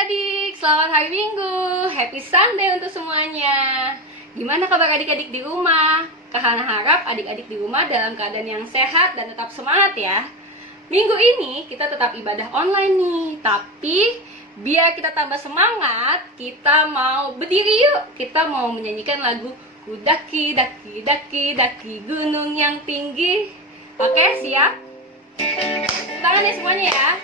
adik-adik, selamat hari Minggu. Happy Sunday untuk semuanya. Gimana kabar adik-adik di rumah? Kak Hana harap adik-adik di rumah dalam keadaan yang sehat dan tetap semangat ya. Minggu ini kita tetap ibadah online nih, tapi biar kita tambah semangat, kita mau berdiri yuk. Kita mau menyanyikan lagu Ku daki, daki, daki, daki gunung yang tinggi. Oke, siap? Tangan ya semuanya ya.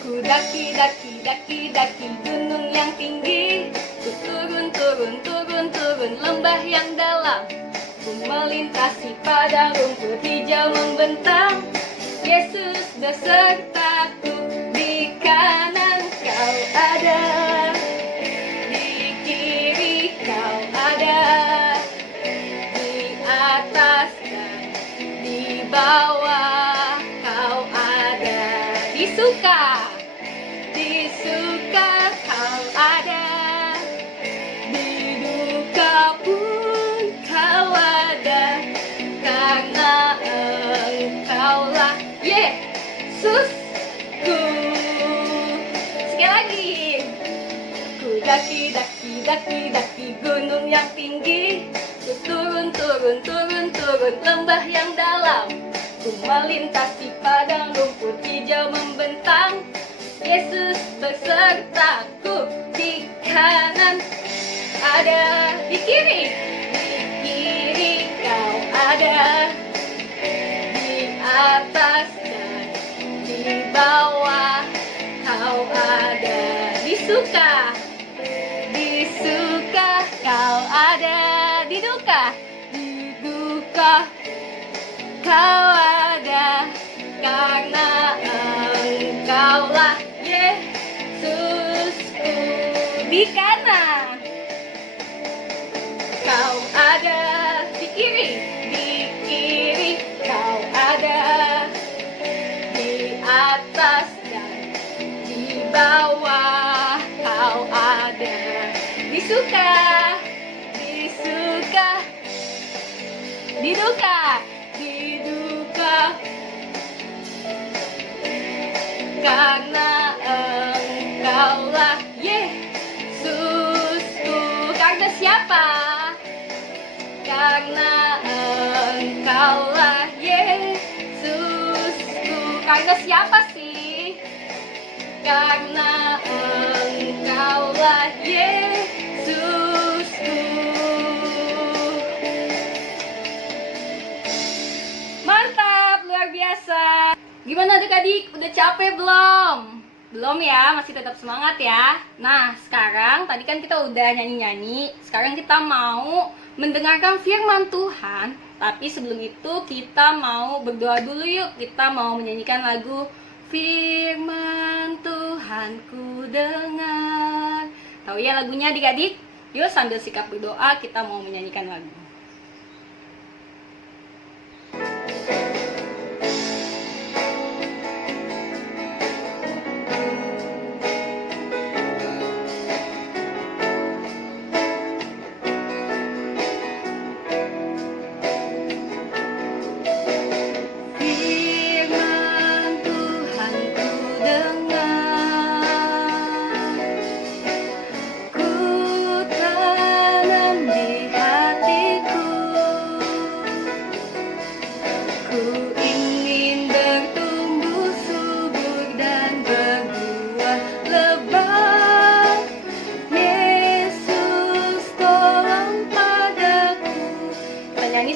Ku daki, daki, daki, daki gunung yang tinggi. Ku turun, turun, turun, turun lembah yang dalam. Ku melintasi padang rumput hijau membentang. Yesus besertaku, di kanan kau ada, di kiri kau ada, di atas dan di bawah kau ada. Disuka kau ada, di duka pun kau ada, karena engkaulah Yesusku. Sekali lagi. Ku daki, daki, daki, daki gunung yang tinggi. Ku turun, turun, turun, turun lembah yang dalam. Ku melintasi padang rumput hijau membentang. Yesus besertaku, di kanan ada, di kiri kau ada, di atas dan di bawah kau ada. Disuka kau ada, di duka kau ada, karena engkaulah Yesusku. Di kanan kau ada, di kiri kau ada, di atas dan di bawah kau ada. Disuka di duka karena engkaulah Yesusku. Karena siapa? Karena engkaulah Yesusku. Karena siapa sih? Karena engkaulah Yesusku. Mantap, luar biasa. Gimana adik-adik? Udah capek belum? Belum ya, masih tetap semangat ya. Nah, sekarang tadi kan kita udah nyanyi-nyanyi. Sekarang kita mau mendengarkan firman Tuhan. Tapi sebelum itu kita mau berdoa dulu yuk. Kita mau menyanyikan lagu Firman Tuhan ku dengar. Tahu ya lagunya adik-adik? Yuk sambil sikap berdoa kita mau menyanyikan lagu.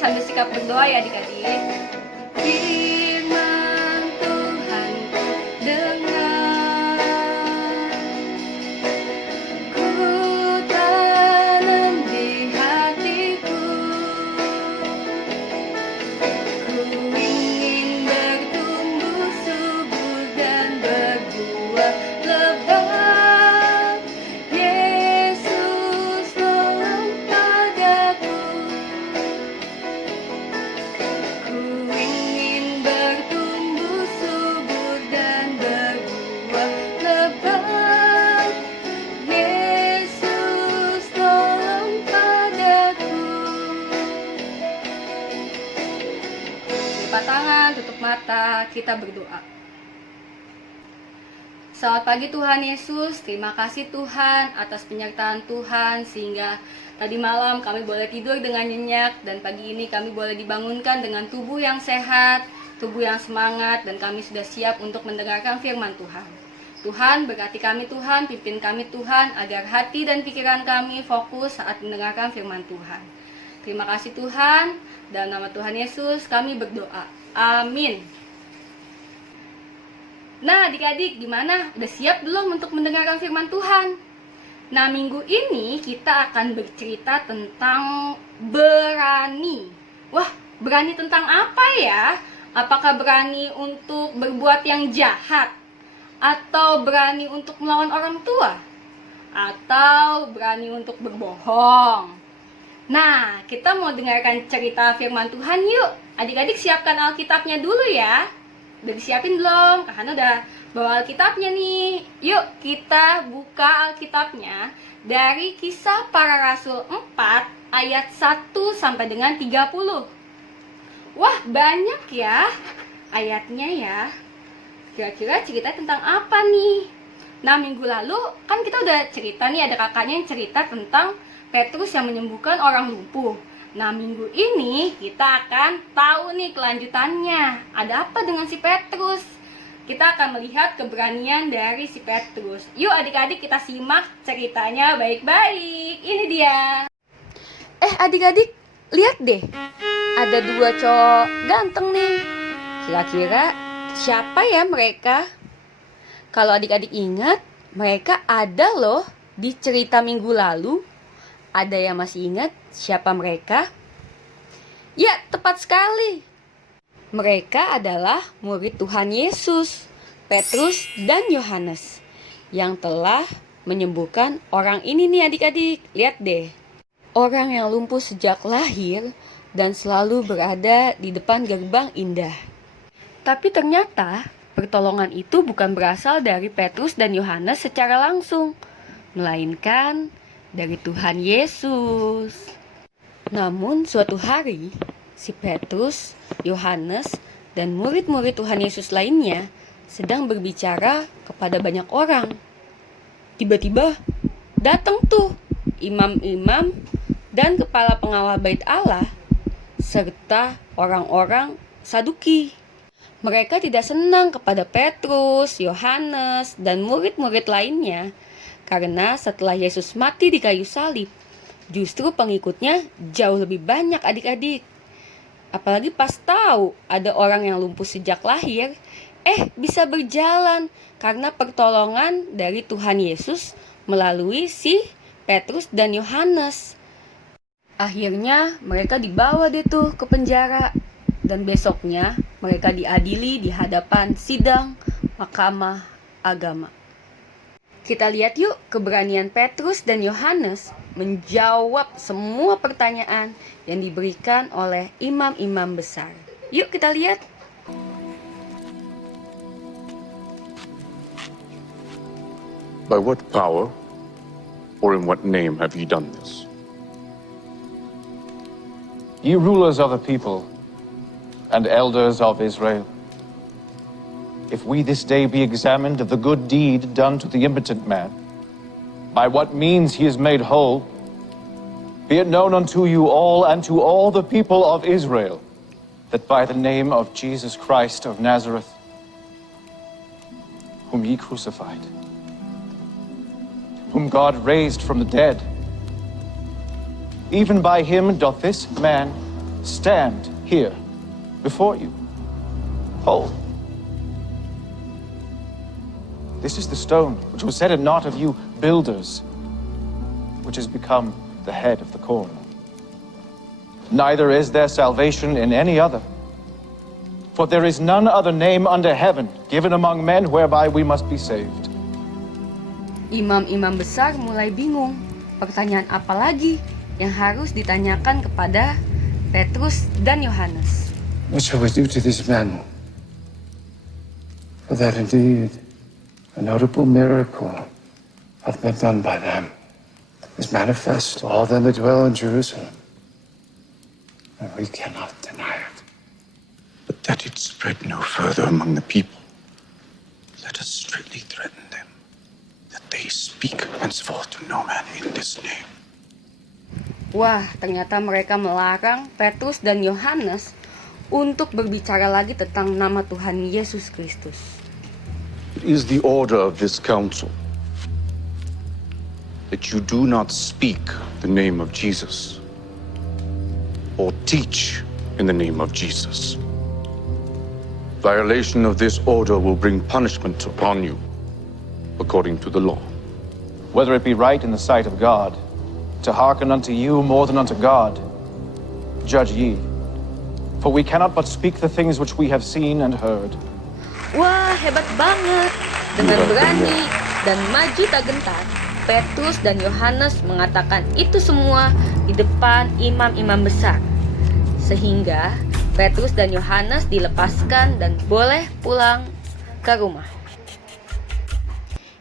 Sambil sikap berdoa ya adik-adik. Firman Tuhan ku dengar, ku tanam di hatiku, ku ingin bertumbuh subur dan berbuah lebat. Yesus tolong padaku. Tangan, tutup mata, kita berdoa. Selamat pagi Tuhan Yesus, terima kasih Tuhan atas penyertaan Tuhan sehingga tadi malam kami boleh tidur dengan nyenyak dan pagi ini kami boleh dibangunkan dengan tubuh yang sehat, tubuh yang semangat dan kami sudah siap untuk mendengarkan firman Tuhan. Tuhan berkati kami Tuhan, pimpin kami Tuhan agar hati dan pikiran kami fokus saat mendengarkan firman Tuhan. Terima kasih Tuhan, dalam nama Tuhan Yesus kami berdoa. Amin. Nah adik-adik gimana? Udah siap belum untuk mendengarkan firman Tuhan? Nah minggu ini kita akan bercerita tentang berani. Wah, berani tentang apa ya? Apakah berani untuk berbuat yang jahat? Atau berani untuk melawan orang tua? Atau berani untuk berbohong? Nah, kita mau dengarkan cerita firman Tuhan yuk. Adik-adik siapkan Alkitabnya dulu ya. Udah disiapin belum? Kak Hana udah bawa Alkitabnya nih. Yuk kita buka Alkitabnya dari Kisah Para Rasul 4 ayat 1 sampai dengan 30. Wah banyak ya ayatnya ya. Kira-kira cerita tentang apa nih? Nah minggu lalu kan kita udah cerita nih, ada kakaknya yang cerita tentang Petrus yang menyembuhkan orang lumpuh. Nah minggu ini kita akan tahu nih kelanjutannya. Ada apa dengan si Petrus? Kita akan melihat keberanian dari si Petrus. Yuk adik-adik kita simak ceritanya baik-baik. Ini dia. Adik-adik lihat deh. Ada dua cowok ganteng nih. Kira-kira siapa ya mereka? Kalau adik-adik ingat, mereka ada loh di cerita minggu lalu. Ada yang masih ingat siapa mereka? Ya, tepat sekali. Mereka adalah murid Tuhan Yesus, Petrus dan Yohanes, yang telah menyembuhkan orang ini nih adik-adik. Lihat deh. Orang yang lumpuh sejak lahir dan selalu berada di depan gerbang indah. Tapi ternyata pertolongan itu bukan berasal dari Petrus dan Yohanes secara langsung, melainkan dari Tuhan Yesus. Namun suatu hari, si Petrus, Yohanes, dan murid-murid Tuhan Yesus lainnya sedang berbicara kepada banyak orang. Tiba-tiba datang tuh imam-imam dan kepala pengawal bait Allah serta orang-orang Saduki. Mereka tidak senang kepada Petrus, Yohanes, dan murid-murid lainnya karena setelah Yesus mati di kayu salib, justru pengikutnya jauh lebih banyak adik-adik. Apalagi pas tahu ada orang yang lumpuh sejak lahir, bisa berjalan karena pertolongan dari Tuhan Yesus melalui si Petrus dan Yohanes. Akhirnya mereka dibawa deh tuh ke penjara. Dan besoknya mereka diadili di hadapan sidang mahkamah agama. Kita lihat yuk keberanian Petrus dan Yohanes menjawab semua pertanyaan yang diberikan oleh imam-imam besar. Yuk kita lihat. By what power or in what name have you done this? You rulers of the people and elders of Israel, if we this day be examined of the good deed done to the impotent man, by what means he is made whole, be it known unto you all and to all the people of Israel, that by the name of Jesus Christ of Nazareth, whom ye crucified, whom God raised from the dead, even by him doth this man stand here before you, whole. This is the stone which was set at naught of you builders, which has become the head of the corner. Neither is there salvation in any other, for there is none other name under heaven given among men whereby we must be saved. Imam-imam besar mulai bingung. Pertanyaan apa lagi yang harus ditanyakan kepada Petrus dan Yohanes? What shall we do to these men? For that indeed a notable miracle hath been done by them, is manifest to all them that dwell in Jerusalem, and we cannot deny it. But that it spread no further among the people, let us strictly threaten them, speak henceforth to no man in this name. Wah, ternyata mereka melarang Petrus dan Yohanes untuk berbicara lagi tentang nama Tuhan Yesus Kristus. It is the order of this council that you do not speak the name of Jesus or teach in the name of Jesus. Violation of this order will bring punishment upon you according to the law. Whether it be right in the sight of God to hearken unto you more than unto God, judge ye. For we cannot but speak the things which we have seen and heard. Wah, hebat banget. Dengan berani dan maju tak gentar, Petrus dan Yohanes mengatakan itu semua di depan imam-imam besar. Sehingga Petrus dan Yohanes dilepaskan dan boleh pulang ke rumah.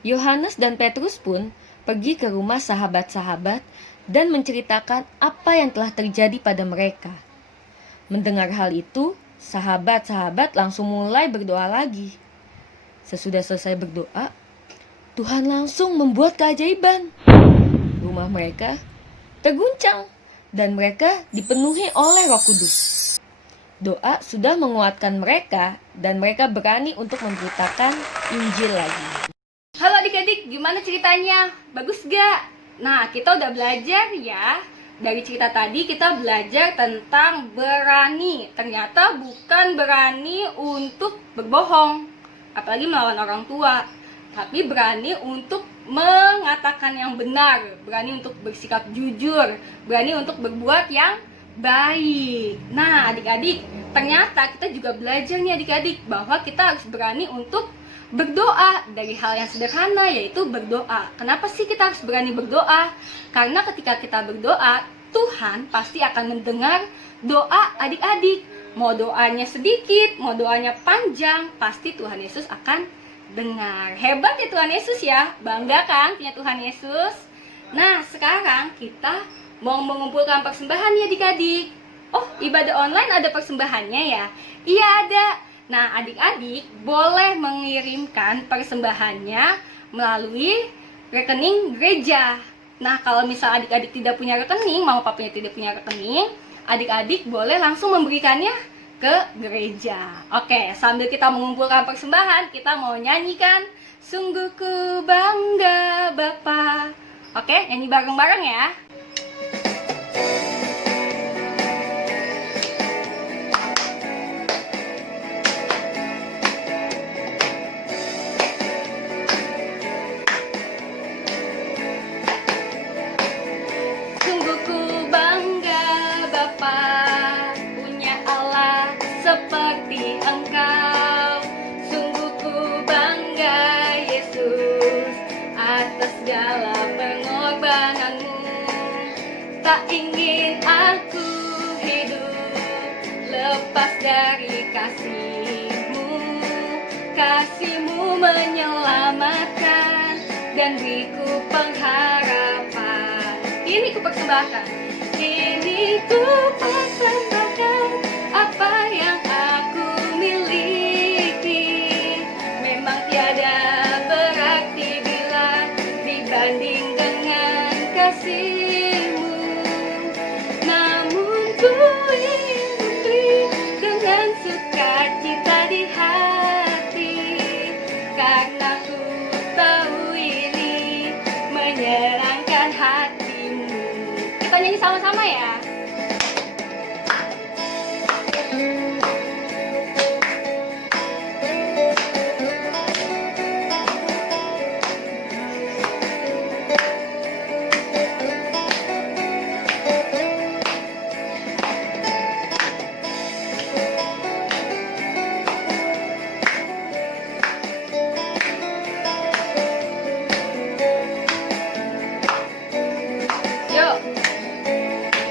Yohanes dan Petrus pun pergi ke rumah sahabat-sahabat dan menceritakan apa yang telah terjadi pada mereka. Mendengar hal itu, sahabat-sahabat langsung mulai berdoa lagi. Sesudah selesai berdoa, Tuhan langsung membuat keajaiban. Rumah mereka terguncang dan mereka dipenuhi oleh Roh Kudus. Doa sudah menguatkan mereka dan mereka berani untuk memberitakan Injil lagi. Halo adik-adik, gimana ceritanya? Bagus gak? Nah, kita udah belajar ya. Dari cerita tadi kita belajar tentang berani. Ternyata bukan berani untuk berbohong, apalagi melawan orang tua, tapi berani untuk mengatakan yang benar, berani untuk bersikap jujur, berani untuk berbuat yang baik. Nah, adik-adik, ternyata kita juga belajar nih adik-adik bahwa kita harus berani untuk berdoa dari hal yang sederhana, yaitu berdoa. Kenapa sih kita harus berani berdoa? Karena ketika kita berdoa, Tuhan pasti akan mendengar doa adik-adik. Mau doanya sedikit, mau doanya panjang, pasti Tuhan Yesus akan dengar. Hebat ya Tuhan Yesus ya, bangga kan punya Tuhan Yesus. Nah, sekarang kita mau mengumpulkan persembahan ya adik-adik. Oh, ibadah online ada persembahannya ya? Iya ada. Nah, adik-adik boleh mengirimkan persembahannya melalui rekening gereja. Nah, kalau misal adik-adik tidak punya rekening, mama papanya tidak punya rekening, adik-adik boleh langsung memberikannya ke gereja. Oke, sambil kita mengumpulkan persembahan, kita mau nyanyikan Sungguh ku bangga Bapa. Oke, nyanyi bareng-bareng ya. Sungguh ku bangga Bapa, punya Allah seperti Engkau. Sungguh ku bangga Yesus atas segala pengorbananmu. Tak ingin aku hidup lepas dari kasih-Mu. Kasih-Mu menyelamatkan dan beriku pengharapan. Ini ku persembahkan. Ini ku persembahkan apa yang aku miliki. Memang tiada berarti bila dibanding dengan kasih-Mu. Namun ku ingin beri dengan sukacita di hati, karena ku tahu ini menyenangkan hati-Mu. Kita nyanyi sama-sama ya. Yuk,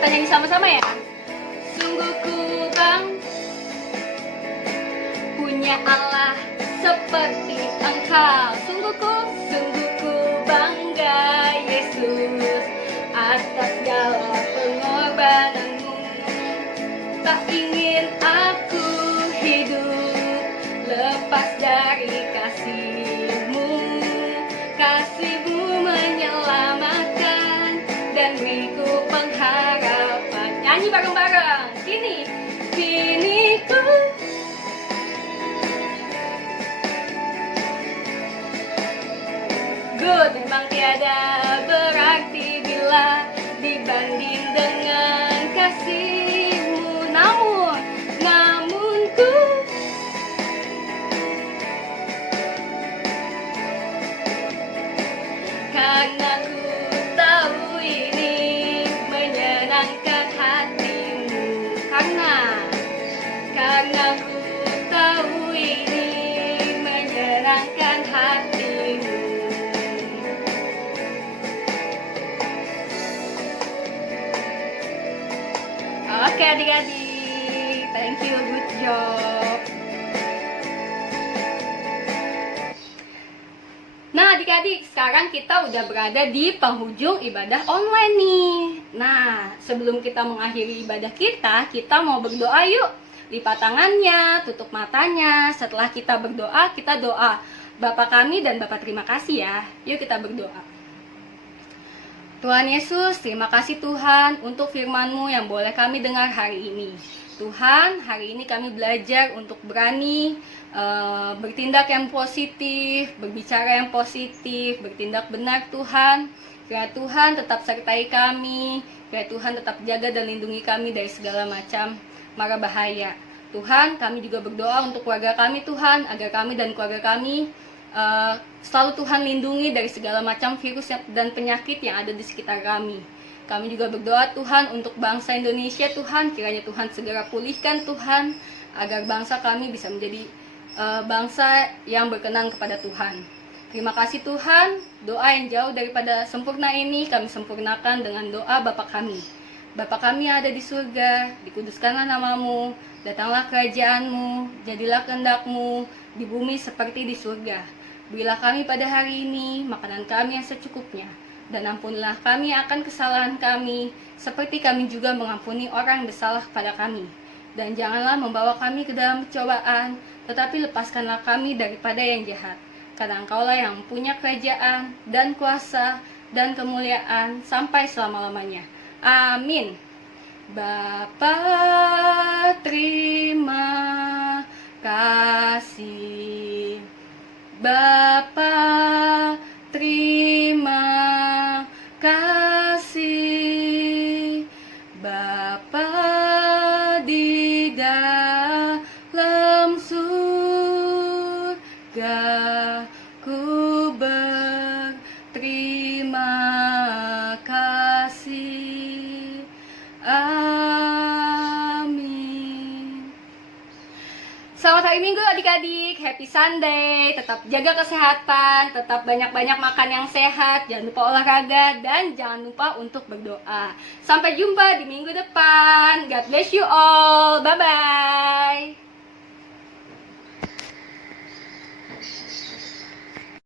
kita nyanyi sama-sama ya. Sungguh ku punya Allah seperti Engkau. Sungguh ku bangga Yesus atas segala pengorbananmu. Tak ingin aku hidup lepas dari kasih-Mu. Kasih-Mu bareng-bareng. Sini ku. Good, memang tiada berarti bila dibanding dengan kasihmu. Namun ku karena ku tahu ini menyenangkan hatimu. Karena ku tahu ini menyenangkan hatimu. Oke adik-adik, thank you, good job. Nah adik-adik, sekarang kita udah berada di penghujung ibadah online nih. Nah, sebelum kita mengakhiri ibadah kita mau berdoa yuk. Lipat tangannya, tutup matanya. Setelah kita berdoa, kita doa. Bapa kami dan Bapa terima kasih ya. Yuk kita berdoa. Tuhan Yesus, terima kasih Tuhan untuk firman-Mu yang boleh kami dengar hari ini. Tuhan, hari ini kami belajar untuk berani bertindak yang positif, berbicara yang positif, bertindak benar Tuhan. Biar Tuhan tetap sertai kami, biar Tuhan tetap jaga dan lindungi kami dari segala macam mara bahaya. Tuhan, kami juga berdoa untuk keluarga kami Tuhan, agar kami dan keluarga kami selalu Tuhan lindungi dari segala macam virus dan penyakit yang ada di sekitar kami. Kami juga berdoa Tuhan untuk bangsa Indonesia Tuhan, kiranya Tuhan segera pulihkan Tuhan, agar bangsa kami bisa menjadi bangsa yang berkenan kepada Tuhan. Terima kasih Tuhan, doa yang jauh daripada sempurna ini kami sempurnakan dengan doa Bapa kami. Bapa kami yang ada di surga, dikuduskanlah namamu, datanglah kerajaan-Mu, jadilah kehendak-Mu di bumi seperti di surga. Berilah kami pada hari ini makanan kami yang secukupnya, dan ampunilah kami akan kesalahan kami, seperti kami juga mengampuni orang yang bersalah kepada kami. Dan janganlah membawa kami ke dalam pencobaan, tetapi lepaskanlah kami daripada yang jahat. Karena Engkaulah yang punya kerajaan, dan kuasa, dan kemuliaan, sampai selama-lamanya. Amin. Bapa terima kasih. Bapa terima kasih. Bapa di dalam surga, ku berterima kasih. Amin. Selamat hari Minggu adik-adik, happy Sunday, tetap jaga kesehatan, tetap banyak-banyak makan yang sehat, jangan lupa olahraga, dan jangan lupa untuk berdoa. Sampai jumpa di minggu depan, God bless you all, bye-bye.